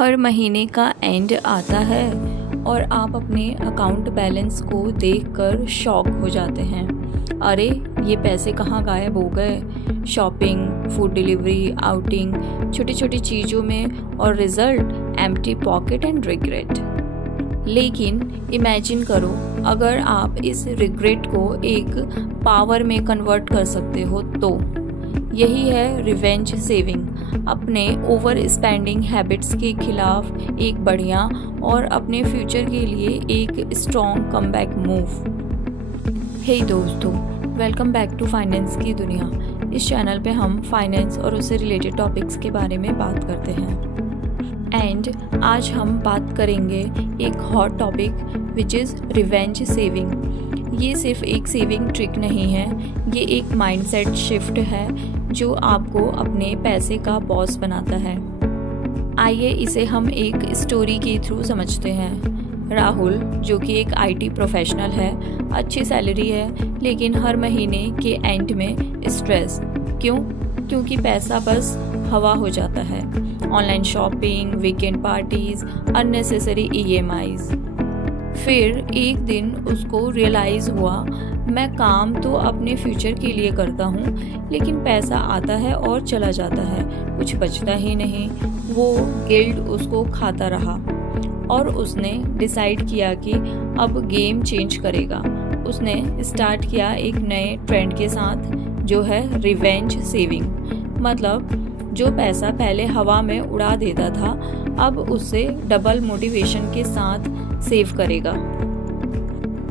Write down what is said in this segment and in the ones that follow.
हर महीने का एंड आता है और आप अपने अकाउंट बैलेंस को देखकर शॉक हो जाते हैं। अरे ये पैसे कहाँ गायब हो गए। शॉपिंग, फूड डिलीवरी, आउटिंग, छोटी छोटी चीज़ों में, और result empty pocket and regret. लेकिन इमेजिन करो अगर आप इस रिग्रेट को एक पावर में कन्वर्ट कर सकते हो तो। यही है रिवेंज सेविंग, अपने ओवर स्पेंडिंग हैबिट्स के खिलाफ एक बढ़िया और अपने फ्यूचर के लिए एक स्ट्रॉन्ग कमबैक मूव। हे दोस्तों, वेलकम बैक टू फाइनेंस की दुनिया। इस चैनल पे हम फाइनेंस और उससे रिलेटेड टॉपिक्स के बारे में बात करते हैं। एंड आज हम बात करेंगे एक hot topic which is revenge saving. ये सिर्फ एक सेविंग ट्रिक नहीं है, ये एक माइंडसेट शिफ्ट है जो आपको अपने पैसे का बॉस बनाता है। आइए इसे हम एक स्टोरी के थ्रू समझते हैं। राहुल, जो कि एक आईटी प्रोफेशनल है, अच्छी सैलरी है, लेकिन हर महीने के एंड में स्ट्रेस। क्योंकि पैसा बस हवा हो जाता है। Online shopping, weekend parties, unnecessary EMIs। फिर एक दिन उसको रियलाइज़ हुआ, मैं काम तो अपने फ्यूचर के लिए करता हूँ, लेकिन पैसा आता है और चला जाता है, कुछ बचता ही नहीं। वो गिल्ट उसको खाता रहा और उसने डिसाइड किया कि अब गेम चेंज करेगा। उसने स्टार्ट किया एक नए ट्रेंड के साथ, जो है रिवेंज सेविंग। मतलब जो पैसा पहले हवा में उड़ा देता था, अब उससे डबल मोटिवेशन के साथ सेव करेगा।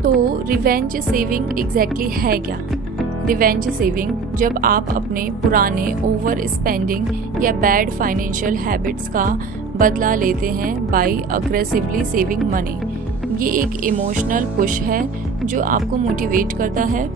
तो रिवेंज सेविंग एग्जैक्टली है क्या? रिवेंज सेविंग जब आप अपने पुराने ओवर स्पेंडिंग या बैड फाइनेंशियल हैबिट्स का बदला लेते हैं बाय अग्रेसिवली सेविंग मनी। ये एक इमोशनल पुश है जो आपको मोटिवेट करता है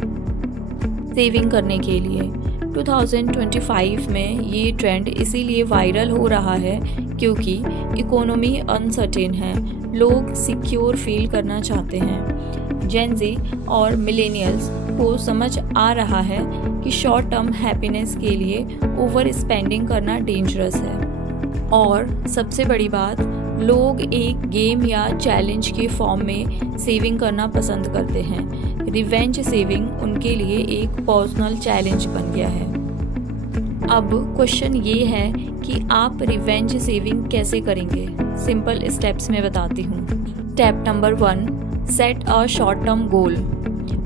सेविंग करने के लिए। 2025 में ये ट्रेंड इसीलिए वायरल हो रहा है क्योंकि इकोनॉमी अनसर्टेन है, लोग सिक्योर फील करना चाहते हैं। जेन ज़ी और मिलेनियल्स को समझ आ रहा है कि शॉर्ट टर्म हैप्पीनेस के लिए ओवर स्पेंडिंग करना डेंजरस है। और सबसे बड़ी बात, लोग एक गेम या चैलेंज के फॉर्म में सेविंग करना पसंद करते हैं। रिवेंज सेविंग उनके लिए एक पर्सनल चैलेंज बन गया है। अब क्वेश्चन ये है कि आप रिवेंज सेविंग कैसे करेंगे? सिंपल स्टेप्स में बताती हूँ। Step number 1, set a short term goal.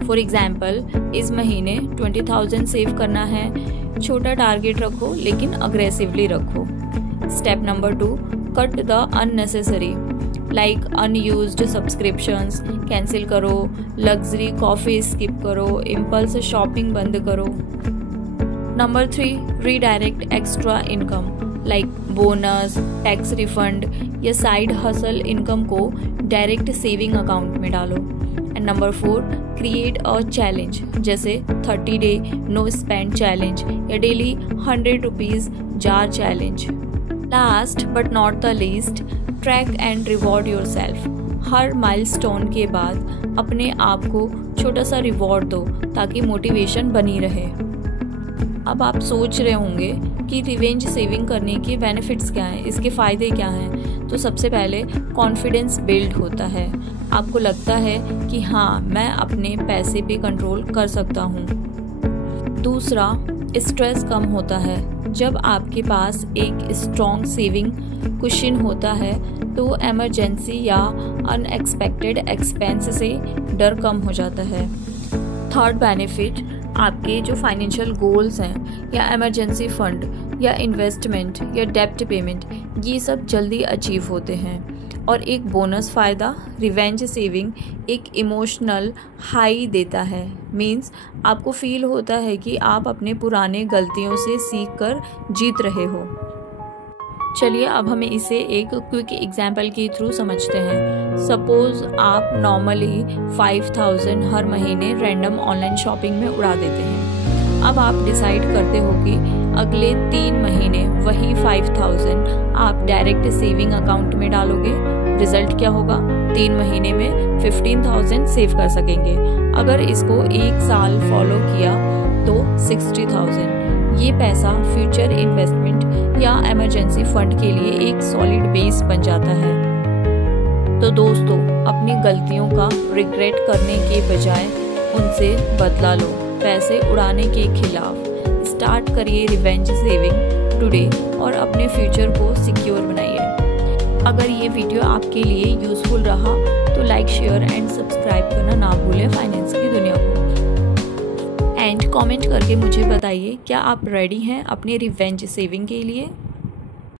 For example, इस महीने 20,000 सेव करना है। छोटा टारगेट रखो लेकिन अग्रेसिवली रखो। Step number 2, cut the unnecessary, like unused subscriptions cancel करो, लग्जरी कॉफ़ी स्किप करो, इम्पल्स शॉपिंग बंद करो। Number 3, redirect extra income like bonus, tax refund या साइड हसल इनकम को डायरेक्ट सेविंग अकाउंट में डालो। And number 4, create a challenge, जैसे 30 day no spend challenge या daily 100 rupees jar challenge. Last but not the least, track and reward yourself. Her milestone के बाद अपने आप को छोटा सा रिवॉर्ड दो ताकि मोटिवेशन बनी रहे। अब आप सोच रहे होंगे कि रिवेंज सेविंग करने के बेनिफिट्स क्या हैं, इसके फ़ायदे क्या हैं। तो सबसे पहले कॉन्फिडेंस बिल्ड होता है। आपको लगता है कि हाँ, मैं अपने पैसे पे कंट्रोल कर सकता हूँ। दूसरा, स्ट्रेस कम होता है। जब आपके पास एक स्ट्रॉन्ग सेविंग कुशन होता है तो इमरजेंसी या अनएक्सपेक्टेड एक्सपेंस से डर कम हो जाता है। थर्ड बेनिफिट, आपके जो फाइनेंशियल गोल्स हैं या इमरजेंसी फंड या इन्वेस्टमेंट या डेब्ट पेमेंट, ये सब जल्दी अचीव होते हैं। और एक बोनस फ़ायदा, रिवेंज सेविंग एक इमोशनल हाई देता है। मींस आपको फील होता है कि आप अपने पुराने गलतियों से सीख कर जीत रहे हो। चलिए अब हमें इसे एक क्विक एग्जाम्पल के थ्रू समझते हैं। सपोज आप नॉर्मली 5,000 हर महीने रैंडम ऑनलाइन शॉपिंग में उड़ा देते हैं। अब आप डिसाइड करते हो कि अगले 3 महीने वही 5,000 आप डायरेक्ट सेविंग अकाउंट में डालोगे। रिजल्ट क्या होगा? 3 महीने में 15,000 सेव कर सकेंगे। अगर इसको 1 साल फॉलो किया तो 60,000। ये पैसा फ्यूचर इन्वेस्टमेंट या इमरजेंसी फंड के लिए एक सॉलिड बेस बन जाता है। तो दोस्तों, अपनी गलतियों का रिग्रेट करने के बजाय उनसे बदला लो। पैसे उड़ाने के खिलाफ स्टार्ट करिए रिवेंज सेविंग टुडे और अपने फ्यूचर को सिक्योर बनाइए। अगर ये वीडियो आपके लिए यूज़फुल रहा तो लाइक, शेयर एंड सब्सक्राइब करना ना भूलें फाइनेंस की दुनिया को। एंड कमेंट करके मुझे बताइए क्या आप रेडी हैं अपने रिवेंज सेविंग के लिए।